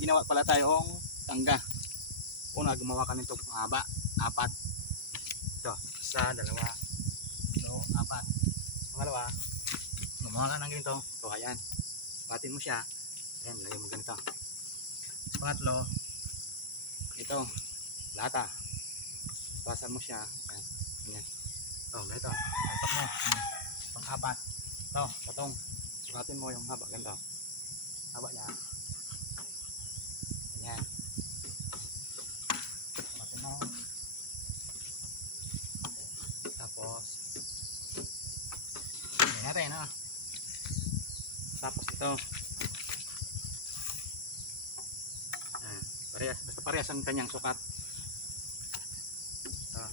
ginawa pala tayong tangga. Una, gumawa ka nito haba, 4. Ito, 1, 2, 4. Pangalawa, gumawa ka ng ganito. Ito, ayan. Patin mo siya. Ayan, lagyan mo ganito. Pangatlo, ito, lata. Pasan mo siya. Ayan, ayan. Ito, ganito. Patak mo. Pang-4. Ito, patong. Patin mo yung haba, ganito. Haba niya. Ayan. Patin mo. Tapos, ayan natin, ha. Tapos ito. Ayan. Parehas, basta parehas ang kanyang sukat. Ito.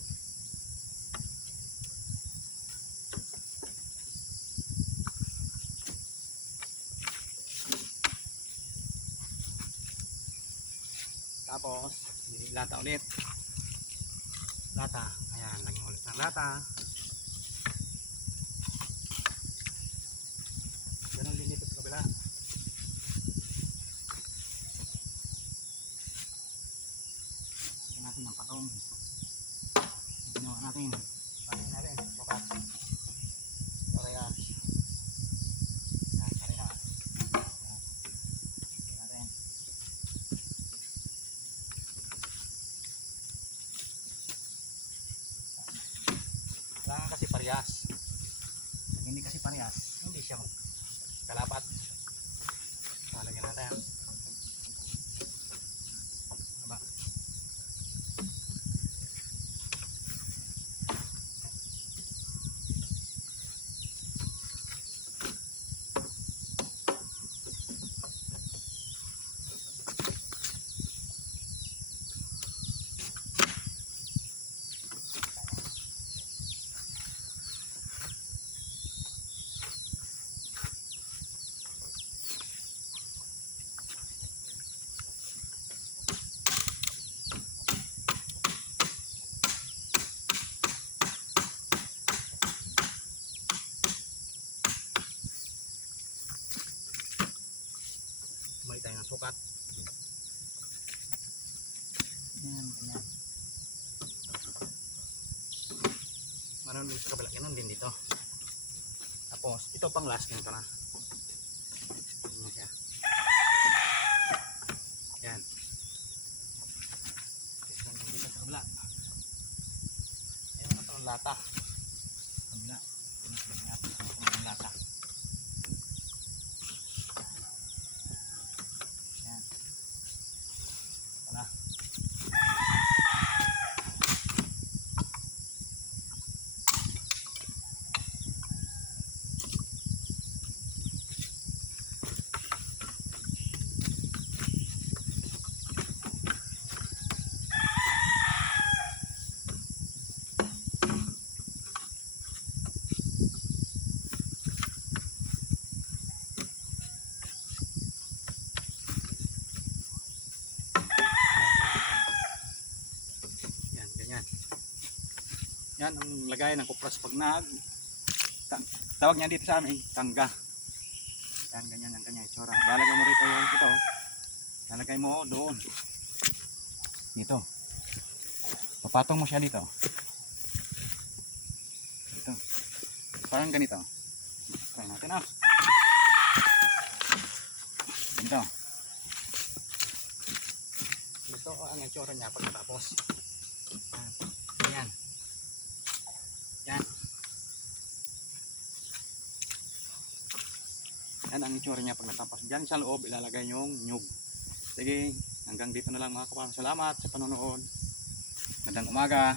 Tapos, lata ulit. Lata. Ayan, lagyan ulit ng lata. Ganun din dito sa kabila. Lagyan natin ng patong. Ginawa natin. Panin natin. Sukat. Parehas. Ayan, parehas. Ayan. Natin. Kailangan kasi parehas. Pag hindi kasi parehas, hindi siya kalapat. Lagyan natin. Aba. May tayo ng sukat. Yan, yan. Maroon din sa kabila. Ganun din dito. Tapos, ito pang last ganito na. Yan siya. Yan. Tapos, dito sa kabila. Ayan na ito ang lata. Kabila. Ang lata. Yan ang lagay ng kupras pag tawag niya dito sa amin, tangga. Yan, ganyan ang kanya itsura. Lalagay mo rito yung ito. Lalagay mo doon. Dito. Papatong mo siya dito. Dito. Parang ganito. Try natin ah. Ganito. Ito ang itsura niya pagkatapos. Yan. Yan. Yan ang itsura niya pag natapos. Diyan sa loob ilalagay yung nyug. Sige, hanggang dito na lang mga kapatid. Salamat sa panonood. Magandang umaga.